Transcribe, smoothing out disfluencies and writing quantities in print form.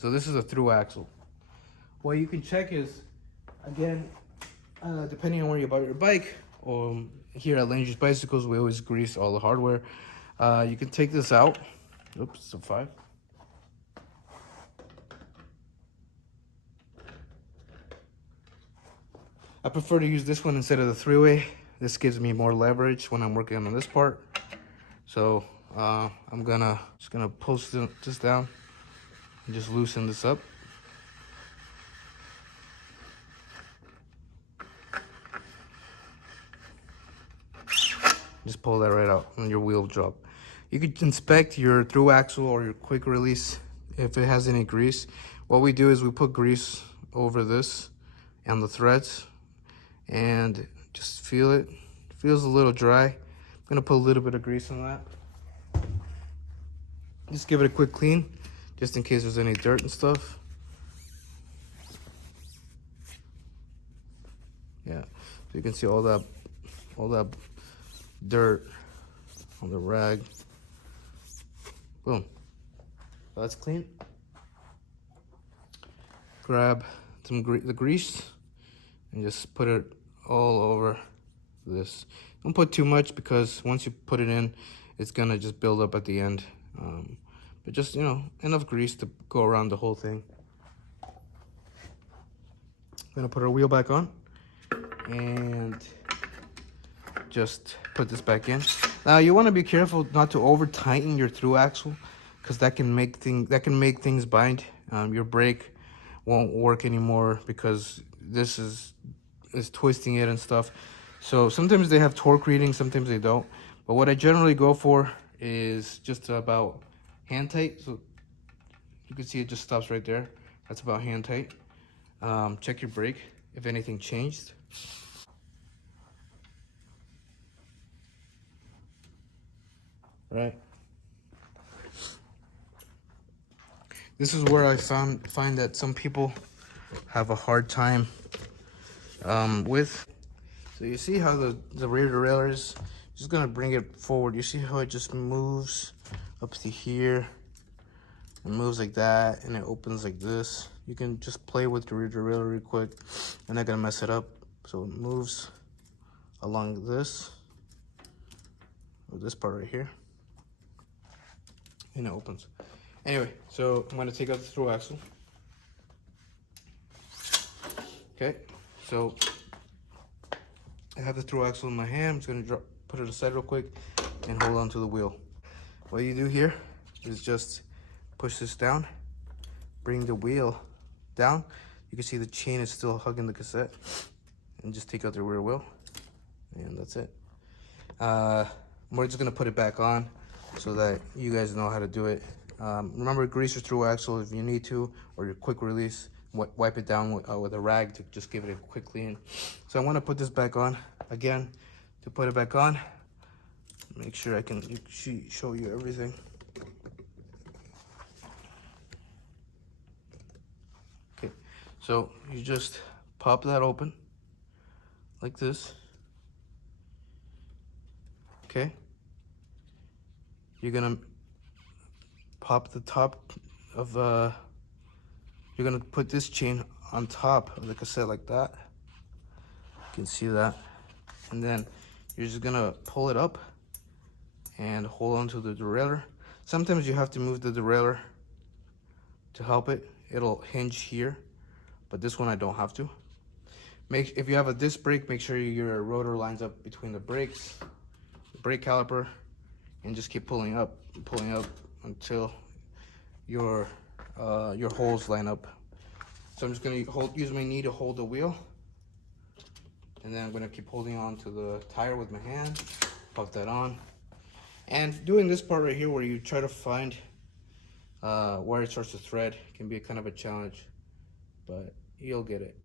So this is a through axle. What you can check is, again, depending on where you buy your bike, or here at Langer's Bicycles, we always grease all the hardware. You can take this out. Oops, it's a 5. I prefer to use this one instead of the 3-way. This gives me more leverage when I'm working on this part. So I'm just gonna pull this down and just loosen this up. Just pull that right out and your wheel drop. You could inspect your through axle or your quick release if it has any grease. What we do is we put grease over this and the threads and just feel it. It feels a little dry. I'm gonna put a little bit of grease on that. Just give it a quick clean, just in case there's any dirt and stuff. Yeah, so you can see all that dirt on the rag. Boom. So that's clean. Grab the grease and just put it all over this. Don't put too much, because once you put it in, it's gonna just build up at the end. But just, you know, enough grease to go around the whole thing. I'm gonna put our wheel back on and just put this back in. Now you want to be careful not to over tighten your through axle, because that can make things bind. Your brake won't work anymore because this is twisting it and stuff. So sometimes they have torque readings, sometimes they don't. But what I generally go for is just about hand tight. So you can see it just stops right there. That's about hand tight. Check your brake if anything changed. Right. This is where I find that some people have a hard time with. So you see how the rear derailleur is just gonna bring it forward. You see how it just moves up to here and moves like that, and it opens like this. You can just play with the rear derailleur real quick. You're not gonna mess it up. So it moves along this, or this part right here, and it opens. Anyway, so I'm gonna take out the through axle. Okay, so I have the through axle in my hand. I'm just gonna put it aside real quick and hold on to the wheel. What you do here is just push this down, bring the wheel down. You can see the chain is still hugging the cassette, and just take out the rear wheel, and that's it. We're just gonna put it back on so that you guys know how to do it. Remember, grease your through axle if you need to, or your quick release. Wipe it down with a rag to just give it a quick clean. So I want to put this back on again. To put it back on, make sure I can show you everything. Okay, so you just pop that open like this. Okay, you're gonna pop the top of you're gonna put this chain on top of the cassette like that. You can see that. And then you're just gonna pull it up and hold on to the derailleur. Sometimes you have to move the derailleur to help it. It'll hinge here, but this one I don't have to. If you have a disc brake, make sure your rotor lines up between the brakes, the brake caliper, and just keep pulling up until your holes line up. So I'm just gonna use my knee to hold the wheel, and then I'm gonna keep holding on to the tire with my hand, pop that on. And doing this part right here where you try to find where it starts to thread can be kind of a challenge, but you'll get it.